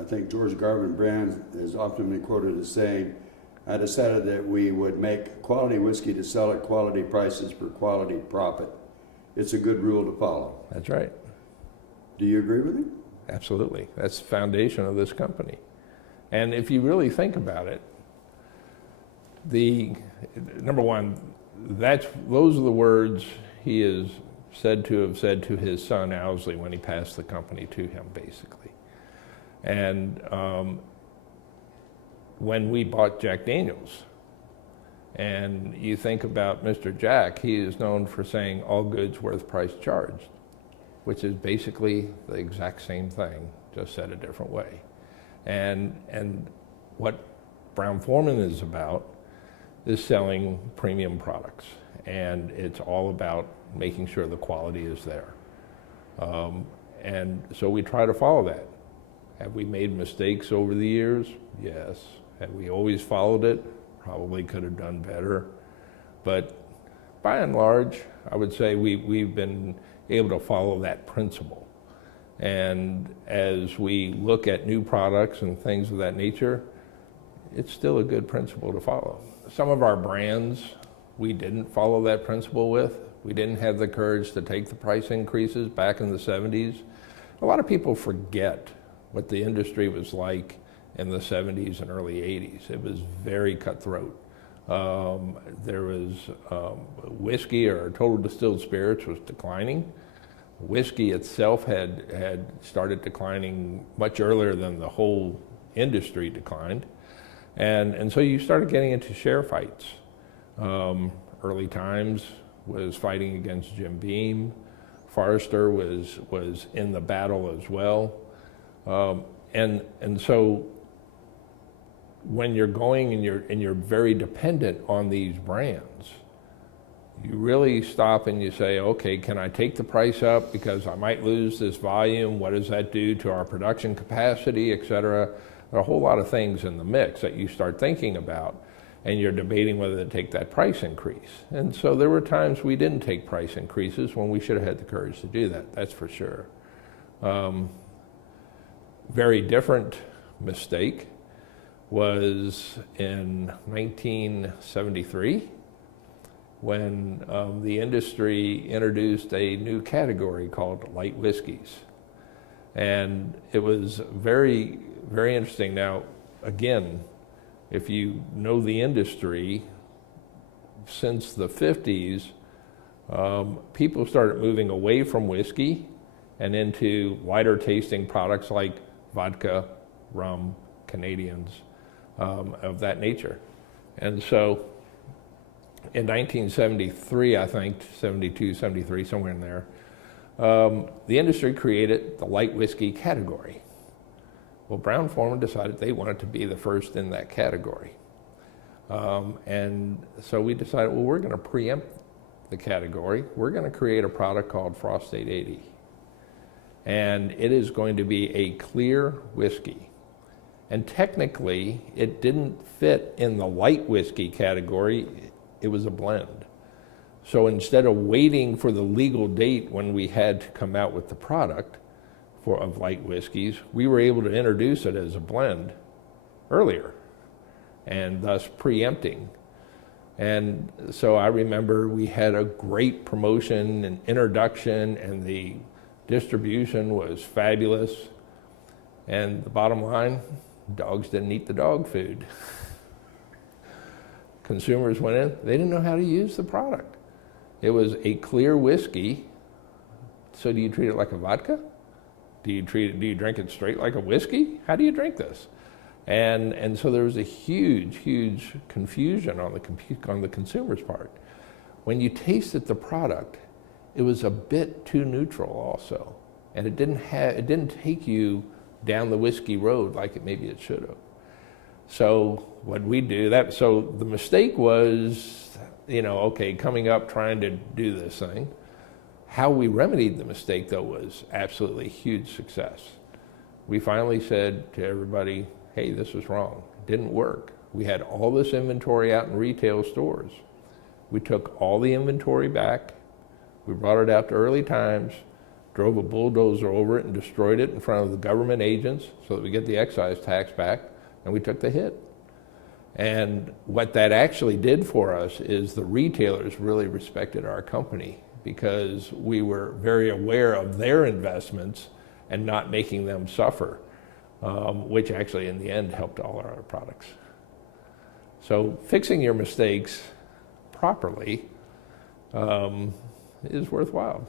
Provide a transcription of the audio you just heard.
I think George Garvin Brand is often been quoted as saying, I decided that we would make quality whiskey to sell at quality prices for quality profit. It's a good rule to follow. That's right. Do you agree with him? Absolutely. That's the foundation of this company. And if you really think about it, number one, those are the words he is said to have said to his son Owsley when he passed the company to him, basically. And when we bought Jack Daniels, and you think about Mr. Jack, he is known for saying all goods worth price charged, which is basically the exact same thing, just said a different way. And what Brown-Forman is about is selling premium products, and it's all about making sure the quality is there. And so we try to follow that. Have we made mistakes over the years? Yes. Have we always followed it? Probably could have done better. But by and large, I would say we've been able to follow that principle. And as we look at new products and things of that nature, it's still a good principle to follow. Some of our brands, we didn't follow that principle with. We didn't have the courage to take the price increases back in the 70s. A lot of people forget what the industry was like in the 70s and early 80s. It was very cutthroat. There was whiskey, or total distilled spirits, was declining. Whiskey itself had started declining much earlier than the whole industry declined. And so you started getting into share fights. Early Times was fighting against Jim Beam. Forrester was in the battle as well. And so when you're going and you're very dependent on these brands, you really stop and you say, okay, can I take the price up because I might lose this volume? What does that do to our production capacity, et cetera? There are a whole lot of things in the mix that you start thinking about, and you're debating whether to take that price increase. And so there were times we didn't take price increases when we should have had the courage to do that, that's for sure. Very different mistake was in 1973 when the industry introduced a new category called light whiskeys. And it was very, very interesting. Now, again, if you know the industry, since the 50s, people started moving away from whiskey and into lighter tasting products like vodka, rum, Canadians, of that nature. And so in 1973, I think, 72, 73, somewhere in there, the industry created the light whiskey category. Well, Brown-Forman decided they wanted to be the first in that category. And so we decided, well, we're going to preempt the category. We're going to create a product called Frost 880. And it is going to be a clear whiskey. And technically, it didn't fit in the light whiskey category. It was a blend. So instead of waiting for the legal date when we had to come out with the product of light whiskeys, we were able to introduce it as a blend earlier, and thus preempting. And so I remember we had a great promotion and introduction, and the distribution was fabulous. And the bottom line, dogs didn't eat the dog food. Consumers went in, they didn't know how to use the product. It was a clear whiskey. So do you treat it like a vodka? Do you drink it straight like a whiskey? How do you drink this? And so there was a huge, huge confusion on the consumer's part. When you tasted the product, it was a bit too neutral also. And it didn't take you down the whiskey road like maybe it should have. So what we do, so the mistake was, okay, coming up trying to do this thing. How we remedied the mistake, though, was absolutely a huge success. We finally said to everybody, hey, this was wrong. It didn't work. We had all this inventory out in retail stores. We took all the inventory back. We brought it out to Early Times, drove a bulldozer over it and destroyed it in front of the government agents so that we get the excise tax back, and we took the hit. And what that actually did for us is the retailers really respected our company because we were very aware of their investments and not making them suffer, which actually in the end helped all our other products. So fixing your mistakes properly is worthwhile.